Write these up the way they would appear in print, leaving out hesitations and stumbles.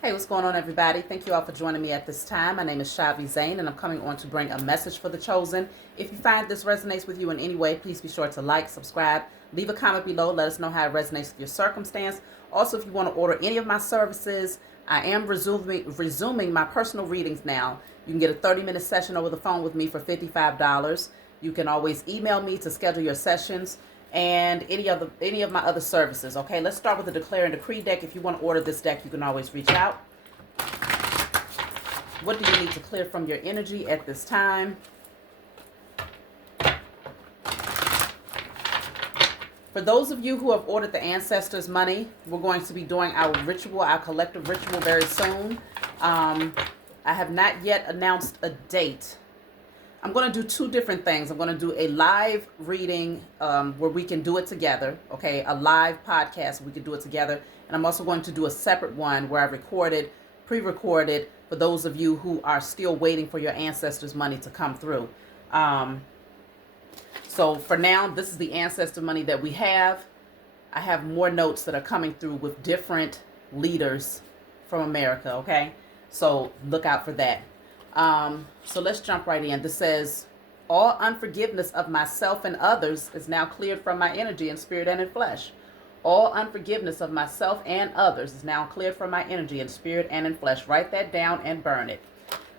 Hey, what's going on, everybody? Thank you all for joining me at this time. My name is Shavi Zane, and I'm coming on to bring a message for the chosen. If you find this resonates with you in any way, please be sure to like, subscribe, leave a comment below. Let us know how it resonates with your circumstance. Also, if you want to order any of my services, I am resuming my personal readings now. You can get a 30-minute session over the phone with me for $55. You can always email me to schedule your sessions and any of my other services. Okay, let's start with the Declare and Decree deck. If you want to order this deck, you can always reach out. What do you need to clear from your energy at this time? For those of you who have ordered the ancestors' money, we're going to be doing our ritual, our collective ritual, very soon. I have not yet announced a date. I'm going to do two different things. I'm going to do a live reading where we can do it together, okay? A live podcast, we can do it together. And I'm also going to do a separate one where I pre-recorded for those of you who are still waiting for your ancestors' money to come through. So for now, this is the ancestor money that we have. I have more notes that are coming through with different leaders from America, okay? So look out for that. So let's jump right in. This says, all unforgiveness of myself and others is now cleared from my energy in spirit and in flesh. All unforgiveness of myself and others is now cleared from my energy in spirit and in flesh. Write that down and burn it.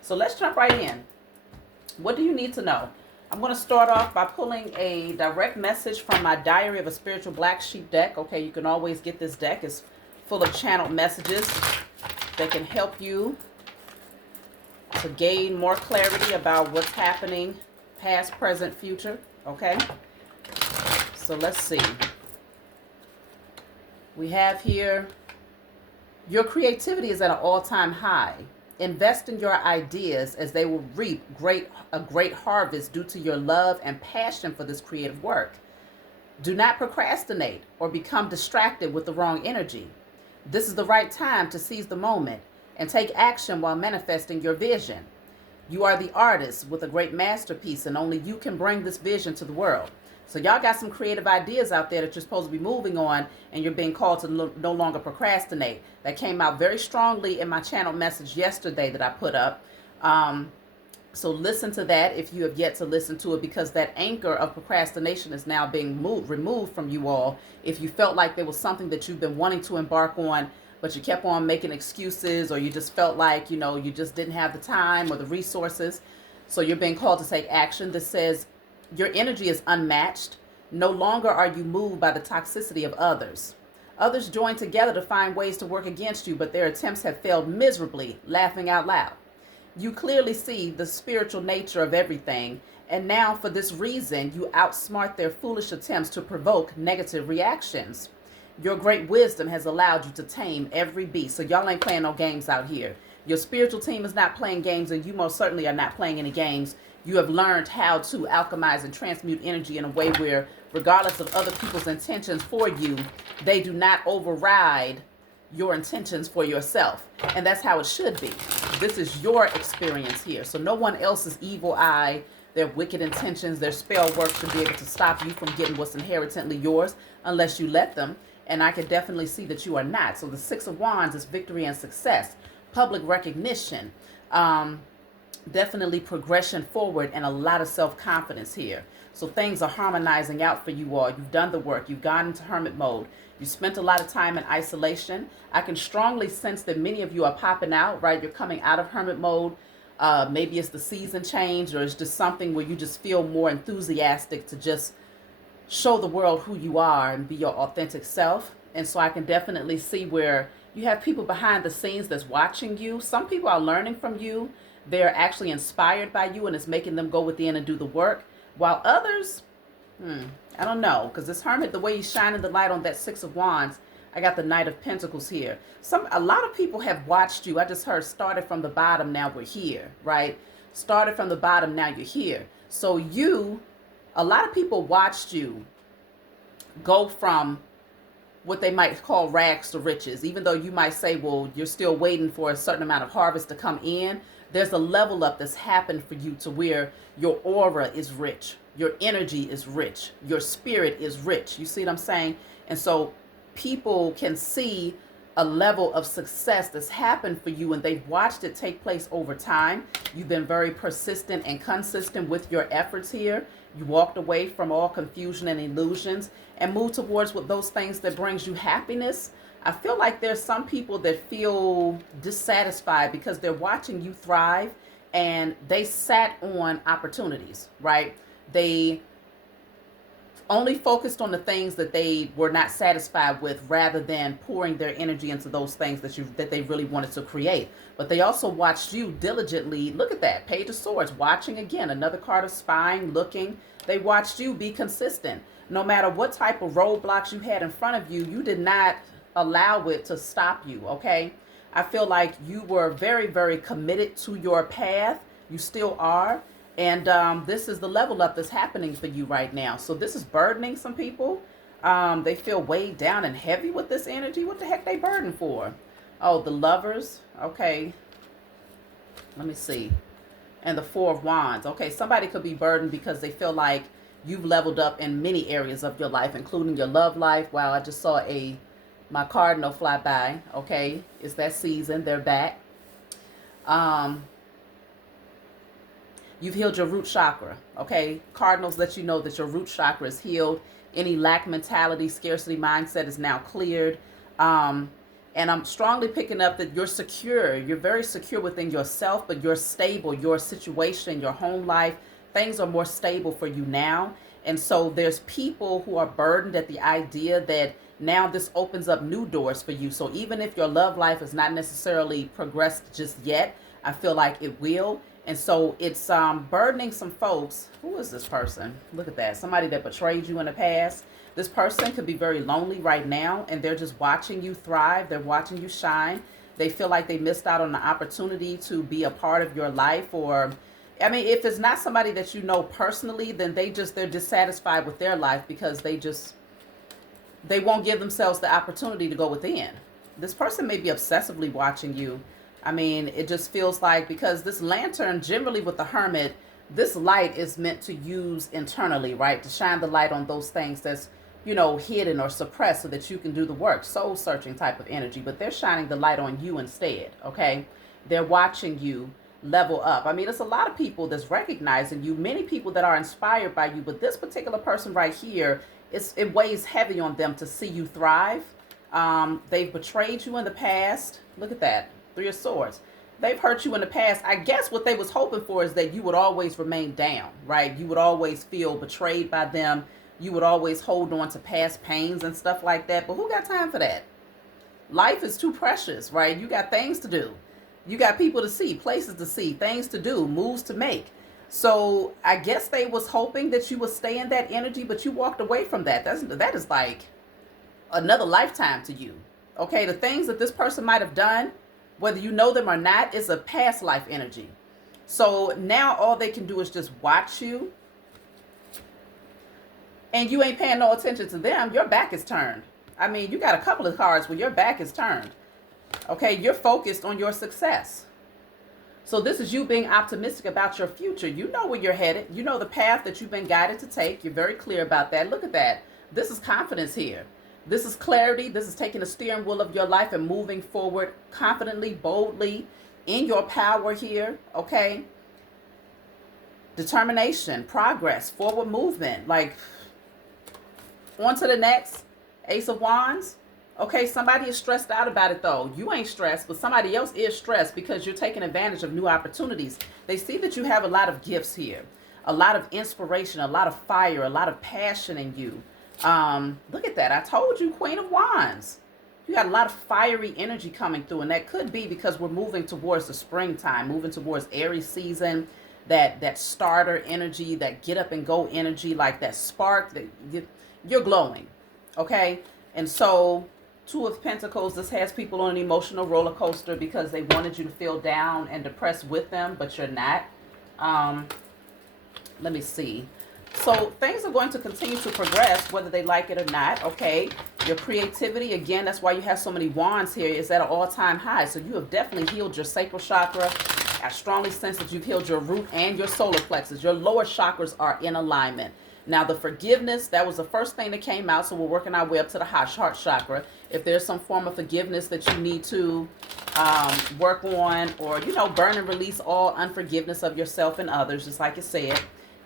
So let's jump right in. What do you need to know? I'm going to start off by pulling a direct message from my Diary of a Spiritual Black Sheep deck. Okay, you can always get this deck. It's full of channeled messages that can help you to gain more clarity about what's happening past, present, future. Okay, so let's see. We have here, your creativity is at an all-time high. Invest in your ideas as they will reap a great harvest due to your love and passion for this creative work. Do not procrastinate or become distracted with the wrong energy. This is the right time to seize the moment and take action while manifesting your vision. You are the artist with a great masterpiece, and only you can bring this vision to the world. So y'all got some creative ideas out there that you're supposed to be moving on, and you're being called to no longer procrastinate. That came out very strongly in my channel message yesterday that I put up. So listen to that if you have yet to listen to it, because that anchor of procrastination is now being removed from you all. If you felt like there was something that you've been wanting to embark on, but you kept on making excuses, or you just felt like, you just didn't have the time or the resources. So you're being called to take action. This says your energy is unmatched. No longer are you moved by the toxicity of others. Others join together to find ways to work against you, but their attempts have failed miserably, laughing out loud. You clearly see the spiritual nature of everything, and now for this reason, you outsmart their foolish attempts to provoke negative reactions. Your great wisdom has allowed you to tame every beast. So y'all ain't playing no games out here. Your spiritual team is not playing games, and you most certainly are not playing any games. You have learned how to alchemize and transmute energy in a way where, regardless of other people's intentions for you, they do not override your intentions for yourself. And that's how it should be. This is your experience here. So no one else's evil eye, their wicked intentions, their spell work should be able to stop you from getting what's inherently yours, unless you let them. And I can definitely see that you are not. So the Six of Wands is victory and success, public recognition, definitely progression forward, and a lot of self-confidence here. So things are harmonizing out for you all. You've done the work. You've gone into hermit mode. You spent a lot of time in isolation. I can strongly sense that many of you are popping out, right? You're coming out of hermit mode. Maybe it's the season change, or it's just something where you just feel more enthusiastic to just show the world who you are and be your authentic self. And so I can definitely see where you have people behind the scenes that's watching you. Some people are learning from you. They're actually inspired by you, and it's making them go within and do the work. While others, I don't know, because this hermit, the way he's shining the light on that Six of Wands, I got the Knight of Pentacles here. A lot of people have watched you. I just heard started from the bottom, now we're here, right? Started from the bottom, now you're here. So a lot of people watched you go from what they might call rags to riches. Even though you might say, well, you're still waiting for a certain amount of harvest to come in, there's a level up that's happened for you to where your aura is rich, your energy is rich, your spirit is rich. You see what I'm saying? And so people can see a level of success that's happened for you, and they've watched it take place over time. You've been very persistent and consistent with your efforts here. You walked away from all confusion and illusions and moved towards what those things that brings you happiness. I feel like there's some people that feel dissatisfied because they're watching you thrive, and they sat on opportunities, right? They only focused on the things that they were not satisfied with, rather than pouring their energy into those things that they really wanted to create. But they also watched you diligently. Look at that Page of Swords, watching again, another card of spying, looking. They watched you be consistent. No matter what type of roadblocks you had in front of you, you did not allow it to stop you. Okay, I feel like you were very, very committed to your path. You still are. And this is the level up that's happening for you right now. So this is burdening some people. They feel weighed down and heavy with this energy. What the heck they burdened for? Oh, the Lovers. Okay. Let me see. And the Four of Wands. Okay, somebody could be burdened because they feel like you've leveled up in many areas of your life, including your love life. Wow, I just saw my cardinal fly by. Okay, it's that season. They're back. You've healed your root chakra, okay? Cardinals let you know that your root chakra is healed. Any lack mentality, scarcity mindset is now cleared. And I'm strongly picking up that you're secure. You're very secure within yourself, but you're stable. Your situation, your home life, things are more stable for you now. And so there's people who are burdened at the idea that now this opens up new doors for you. So even if your love life has not necessarily progressed just yet, I feel like it will. And so it's burdening some folks. Who is this person? Look at that. Somebody that betrayed you in the past. This person could be very lonely right now, and they're just watching you thrive. They're watching you shine. They feel like they missed out on the opportunity to be a part of your life. Or, I mean, if it's not somebody that you know personally, then they're dissatisfied with their life because they won't give themselves the opportunity to go within. This person may be obsessively watching you. I mean, it just feels like, because this lantern, generally with the Hermit, this light is meant to use internally, right? To shine the light on those things that's, hidden or suppressed so that you can do the work. Soul searching type of energy. But they're shining the light on you instead, okay? They're watching you level up. I mean, it's a lot of people that's recognizing you. Many people that are inspired by you. But this particular person right here, it weighs heavy on them to see you thrive. They've betrayed you in the past. Look at that. Three of Swords. They've hurt you in the past. I guess what they was hoping for is that you would always remain down, right? You would always feel betrayed by them. You would always hold on to past pains and stuff like that. But who got time for that? Life is too precious, right? You got things to do. You got people to see, places to see, things to do, moves to make. So I guess they was hoping that you would stay in that energy, but you walked away from that. That is like another lifetime to you. Okay, the things that this person might have done, whether you know them or not, is a past life energy. So now all they can do is just watch you. And you ain't paying no attention to them. Your back is turned. I mean, you got a couple of cards where your back is turned. Okay, you're focused on your success. So this is you being optimistic about your future. You know where you're headed. You know the path that you've been guided to take. You're very clear about that. Look at that. This is confidence here. This is clarity. This is taking the steering wheel of your life and moving forward confidently, boldly, in your power here, okay? Determination, progress, forward movement, like on to the next. Ace of Wands. Okay, somebody is stressed out about it though. You ain't stressed, but somebody else is stressed because you're taking advantage of new opportunities. They see that you have a lot of gifts here, a lot of inspiration, a lot of fire, a lot of passion in you. Look at that. I told you, Queen of Wands. You got a lot of fiery energy coming through, and that could be because we're moving towards the springtime, moving towards Aries season, that starter energy, that get up and go energy, like that spark that you're glowing. Okay? And so Two of Pentacles, this has people on an emotional roller coaster because they wanted you to feel down and depressed with them, but you're not. Let me see. So things are going to continue to progress whether they like it or not, okay? Your creativity, again, that's why you have so many wands here, is at an all-time high. So you have definitely healed your sacral chakra. I strongly sense that you've healed your root and your solar plexus. Your lower chakras are in alignment. Now, the forgiveness, that was the first thing that came out. So we're working our way up to the heart chakra. If there's some form of forgiveness that you need to work on, or, burn and release all unforgiveness of yourself and others, just like it said,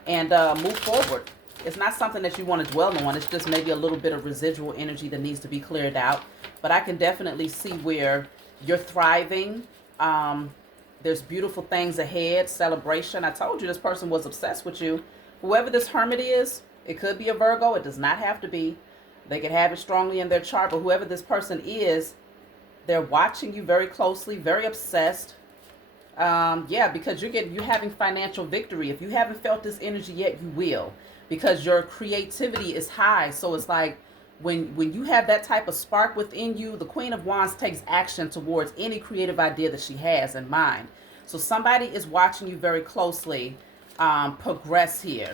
and move forward. It's not something that you want to dwell on. It's just maybe a little bit of residual energy that needs to be cleared out. But I can definitely see where you're thriving. There's beautiful things ahead, celebration. I told you this person was obsessed with you. Whoever this hermit is, it could be a Virgo. It does not have to be. They could have it strongly in their chart. But whoever this person is, they're watching you very closely, very obsessed. Yeah, because you're having financial victory. If you haven't felt this energy yet, you will, because your creativity is high. So it's like when you have that type of spark within you, the Queen of Wands takes action towards any creative idea that she has in mind. So somebody is watching you very closely progress here.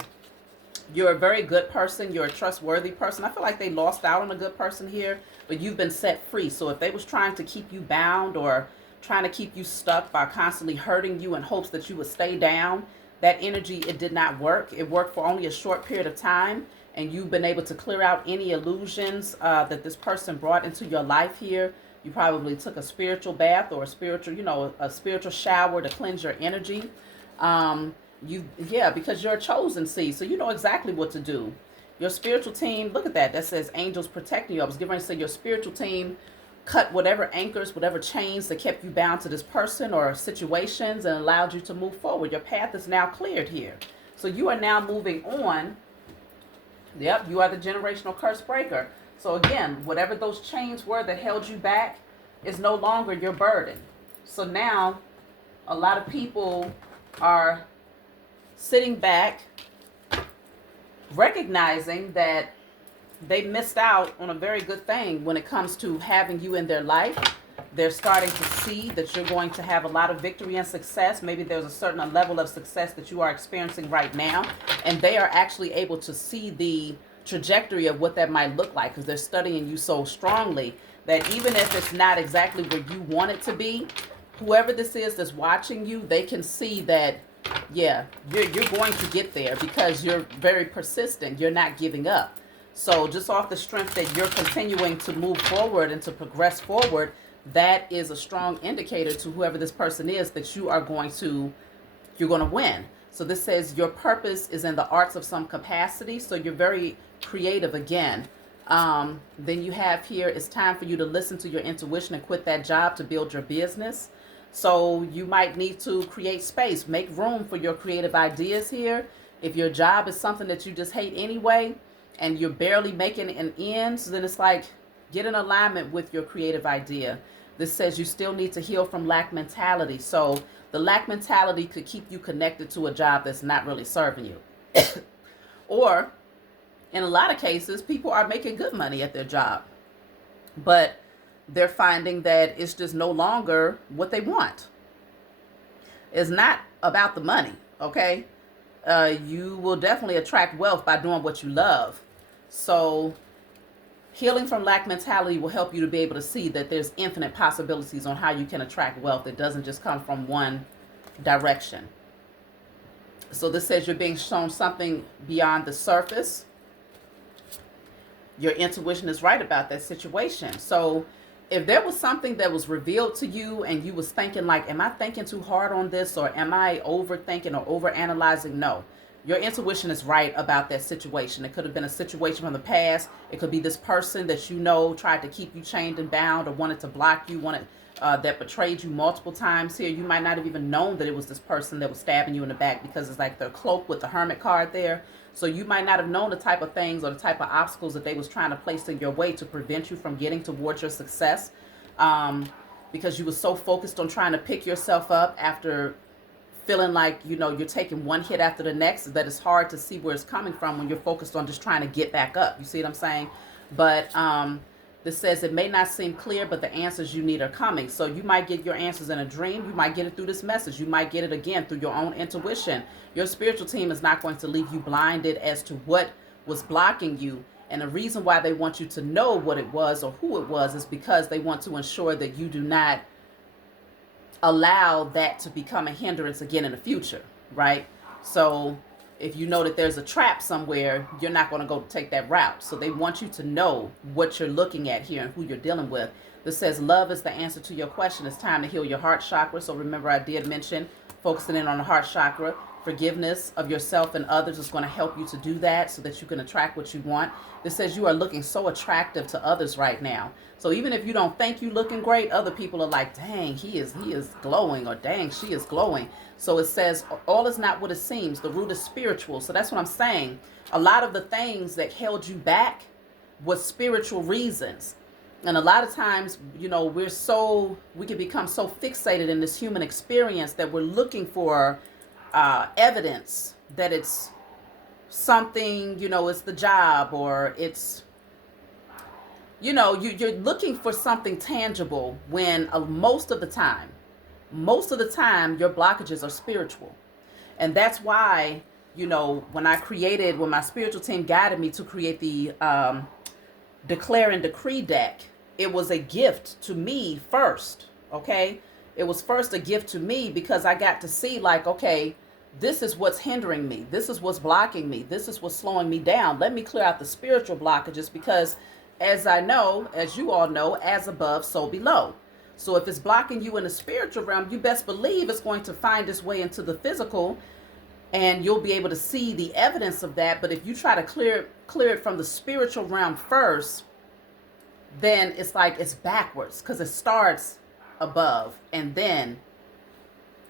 You're a very good person. You're a trustworthy person. I feel like they lost out on a good person here, but you've been set free. So if they was trying to keep you bound or trying to keep you stuck by constantly hurting you in hopes that you would stay down, that energy, it did not work. It worked for only a short period of time, and you've been able to clear out any illusions that this person brought into your life here. You probably took a spiritual bath or a spiritual shower to cleanse your energy. Because you're a chosen seed, so you know exactly what to do. Your spiritual team, look at that. That says angels protecting you. I was getting ready to say your spiritual team cut whatever anchors, whatever chains that kept you bound to this person or situations and allowed you to move forward. Your path is now cleared here. So you are now moving on. Yep, you are the generational curse breaker. So again, whatever those chains were that held you back is no longer your burden. So now a lot of people are sitting back, recognizing that they missed out on a very good thing when it comes to having you in their life. They're starting to see that you're going to have a lot of victory and success. Maybe there's a certain level of success that you are experiencing right now, and they are actually able to see the trajectory of what that might look like because they're studying you so strongly that even if it's not exactly where you want it to be, whoever this is that's watching you, they can see that, yeah, you're going to get there because you're very persistent. You're not giving up. So just off the strength that you're continuing to move forward and to progress forward, that is a strong indicator to whoever this person is that you're going to win. So this says your purpose is in the arts of some capacity. So you're very creative again. Then you have here, it's time for you to listen to your intuition and quit that job to build your business. So you might need to create space, make room for your creative ideas here. If your job is something that you just hate anyway, and you're barely making an end, so then it's like, get in alignment with your creative idea. This says you still need to heal from lack mentality. So the lack mentality could keep you connected to a job that's not really serving you. Or in a lot of cases, people are making good money at their job, but they're finding that it's just no longer what they want. It's not about the money, okay? You will definitely attract wealth by doing what you love. So healing from lack mentality will help you to be able to see that there's infinite possibilities on how you can attract wealth. It doesn't just come from one direction. So this says you're being shown something beyond the surface. Your intuition is right about that situation. So if there was something that was revealed to you and you was thinking like, am I thinking too hard on this, or am I overthinking or overanalyzing? No. Your intuition is right about that situation. It could have been a situation from the past. It could be this person that you know tried to keep you chained and bound or wanted to block you, that betrayed you multiple times here. You might not have even known that it was this person that was stabbing you in the back because it's like their cloak with the Hermit card there. So you might not have known the type of things or the type of obstacles that they was trying to place in your way to prevent you from getting towards your success, because you were so focused on trying to pick yourself up after feeling like, you're taking one hit after the next, that it's hard to see where it's coming from when you're focused on just trying to get back up. You see what I'm saying? But this says it may not seem clear, but the answers you need are coming. So you might get your answers in a dream. You might get it through this message. You might get it again through your own intuition. Your spiritual team is not going to leave you blinded as to what was blocking you. And the reason why they want you to know what it was or who it was is because they want to ensure that you do not allow that to become a hindrance again in the future, right? So If you know that there's a trap somewhere, you're not going to go take that route. So they want you to know what you're looking at here and who you're dealing with. This says love is the answer to your question. It's time to heal your heart chakra. So remember, I did mention focusing in on the heart chakra. Forgiveness of yourself and others is going to help you to do that so that you can attract what you want. This says you are looking so attractive to others right now. So even if you don't think you're looking great, other people are like, dang, he is glowing, or dang, she is glowing. So it says all is not what it seems. The root is spiritual. So that's what I'm saying. A lot of the things that held you back was spiritual reasons. And a lot of times, you know, we can become so fixated in this human experience that we're looking for evidence that it's something, you know, it's the job, or it's, you know, you're looking for something tangible when most of the time, your blockages are spiritual. And that's why, you know, when my spiritual team guided me to create the Declare and Decree deck, it was a gift to me first, okay? It was first a gift to me because I got to see, like, okay, this is what's hindering me. This is what's blocking me. This is what's slowing me down. Let me clear out the spiritual blockages because, as you all know, as above, so below. So if it's blocking you in the spiritual realm, you best believe it's going to find its way into the physical, and you'll be able to see the evidence of that. But if you try to clear it from the spiritual realm first, then it's like it's backwards, because it starts above and then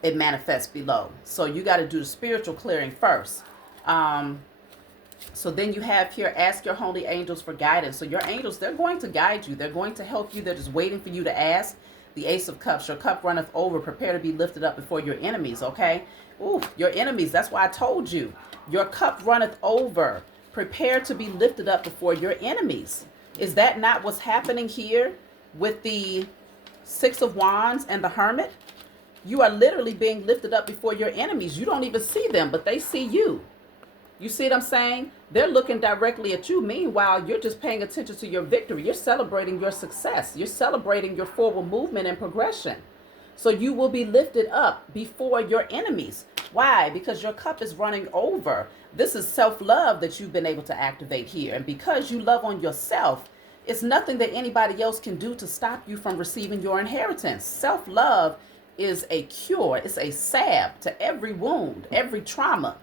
it manifests below. So you got to do the spiritual clearing first. So then you have here, ask your holy angels for guidance. So your angels, they're going to guide you. They're going to help you. They're just waiting for you to ask. The Ace of Cups, your cup runneth over. Prepare to be lifted up before your enemies, okay? Ooh, your enemies, that's why I told you. Your cup runneth over. Prepare to be lifted up before your enemies. Is that not what's happening here with the Six of Wands and the Hermit? You are literally being lifted up before your enemies. You don't even see them, but they see you. You see what I'm saying? They're looking directly at you. Meanwhile, you're just paying attention to your victory. You're celebrating your success. You're celebrating your forward movement and progression. So you will be lifted up before your enemies. Why? Because your cup is running over. This is self-love that you've been able to activate here. And because you love on yourself, it's nothing that anybody else can do to stop you from receiving your inheritance. Self-love is a cure. It's a salve to every wound, every trauma.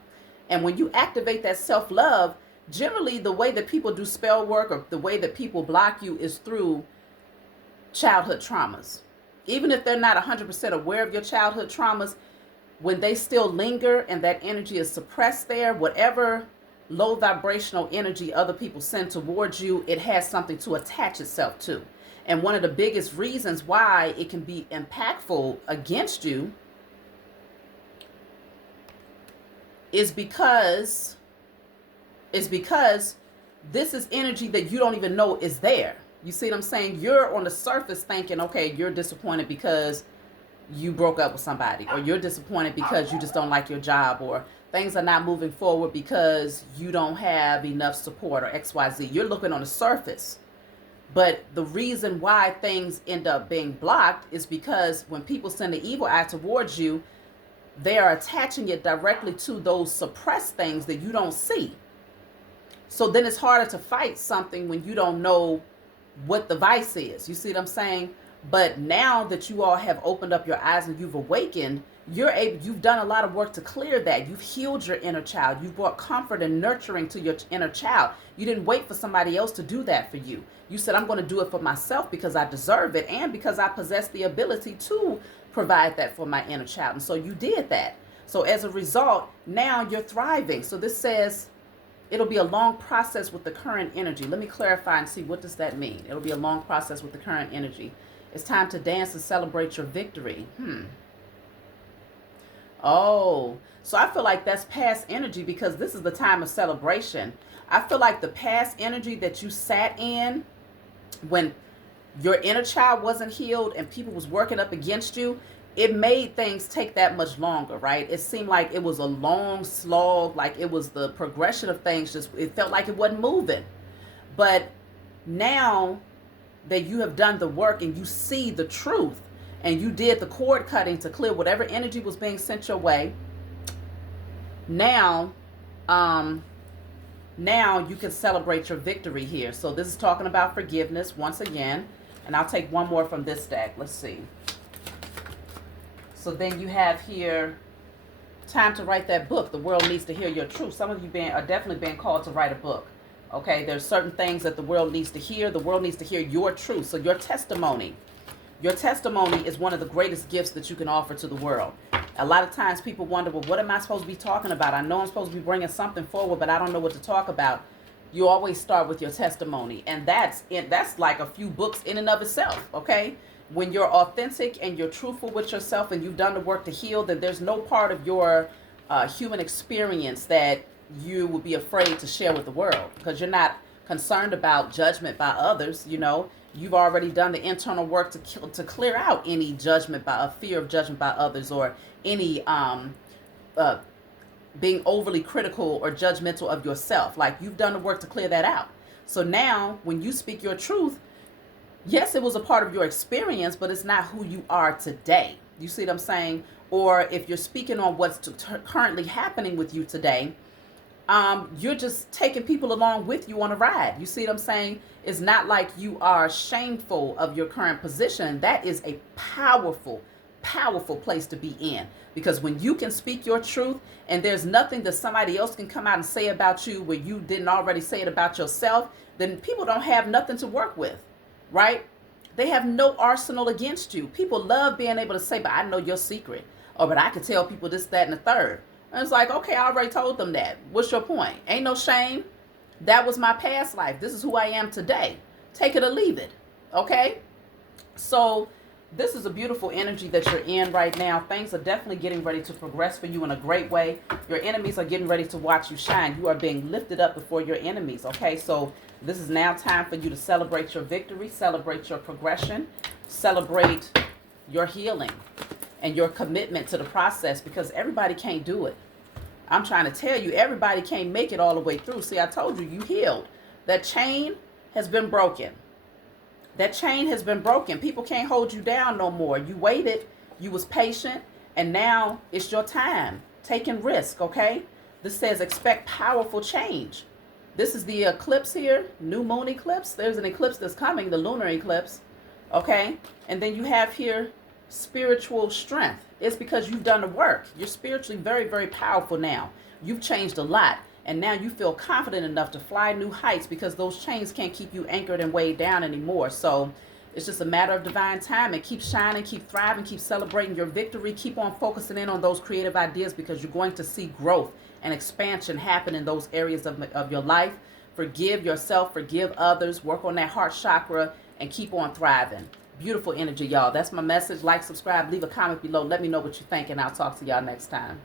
And when you activate that self-love, generally the way that people do spell work or the way that people block you is through childhood traumas. Even if they're not 100% aware of your childhood traumas, when they still linger and that energy is suppressed there, whatever low vibrational energy other people send towards you, it has something to attach itself to. And one of the biggest reasons why it can be impactful against you is because this is energy that you don't even know is there. You see what I'm saying? You're on the surface thinking, okay, you're disappointed because you broke up with somebody, or you're disappointed because you just don't like your job, or things are not moving forward because you don't have enough support, or XYZ. You're looking on the surface. But the reason why things end up being blocked is because when people send the evil eye towards you, they are attaching it directly to those suppressed things that you don't see. So then it's harder to fight something when you don't know what the vice is. You see what I'm saying? But now that you all have opened up your eyes and you've awakened, you've done a lot of work to clear that. You've healed your inner child. You've brought comfort and nurturing to your inner child. You didn't wait for somebody else to do that for you. You said, I'm going to do it for myself because I deserve it and because I possess the ability to provide that for my inner child. And so you did that. So as a result, now you're thriving. So this says it'll be a long process with the current energy. Let me clarify and see, what does that mean? It'll be a long process with the current energy. It's time to dance and celebrate your victory. Oh, so I feel like that's past energy because this is the time of celebration. I feel like the past energy that you sat in when your inner child wasn't healed and people was working up against you, it made things take that much longer, right? It seemed like it was a long slog, like it was the progression of things, it felt like it wasn't moving. But now that you have done the work and you see the truth and you did the cord cutting to clear whatever energy was being sent your way, now Um, Now you can celebrate your victory here. So this is talking about forgiveness once again. And I'll take one more from this deck. Let's see. So then you have here, time to write that book. The world needs to hear your truth. Some of you are definitely being called to write a book. Okay, there's certain things that the world needs to hear. The world needs to hear your truth. So your testimony is one of the greatest gifts that you can offer to the world. A lot of times people wonder, well, what am I supposed to be talking about? I know I'm supposed to be bringing something forward, but I don't know what to talk about. You always start with your testimony, and that's like a few books in and of itself, okay? When you're authentic and you're truthful with yourself and you've done the work to heal, then there's no part of your human experience that you would be afraid to share with the world, because you're not concerned about judgment by others. You know, you've already done the internal work to clear out any judgment by a fear of judgment by others, or any being overly critical or judgmental of yourself. Like, you've done the work to clear that out. So now when you speak your truth, yes, it was a part of your experience, but it's not who you are today. You see what I'm saying? Or if you're speaking on what's currently happening with you today, you're just taking people along with you on a ride. You see what I'm saying? It's not like you are shameful of your current position. That is a powerful, powerful place to be in. Because when you can speak your truth and there's nothing that somebody else can come out and say about you where you didn't already say it about yourself, then people don't have nothing to work with, right? They have no arsenal against you. People love being able to say, but I know your secret. Or, but I can tell people this, that, and the third. And it's like, okay, I already told them that. What's your point? Ain't no shame. That was my past life. This is who I am today. Take it or leave it. Okay? So this is a beautiful energy that you're in right now. Things are definitely getting ready to progress for you in a great way. Your enemies are getting ready to watch you shine. You are being lifted up before your enemies. Okay? So this is now time for you to celebrate your victory, celebrate your progression, celebrate your healing and your commitment to the process, because everybody can't do it. I'm trying to tell you, everybody can't make it all the way through. See, I told you, you healed. That chain has been broken. That chain has been broken. People can't hold you down no more. You waited, you was patient, and now it's your time. Taking risk, okay? This says expect powerful change. This is the eclipse here, new moon eclipse. There's an eclipse that's coming, the lunar eclipse, okay? And then you have here spiritual strength. It's because you've done the work. You're spiritually very, very powerful now. You've changed a lot, and now you feel confident enough to fly new heights, because those chains can't keep you anchored and weighed down anymore. So it's just a matter of divine time, and keep shining, keep thriving, keep celebrating your victory, keep on focusing in on those creative ideas, because you're going to see growth and expansion happen in those areas of your life. Forgive yourself, forgive others, work on that heart chakra, and keep on thriving. Beautiful energy, y'all. That's my message. Like, subscribe, leave a comment below. Let me know what you think, and I'll talk to y'all next time.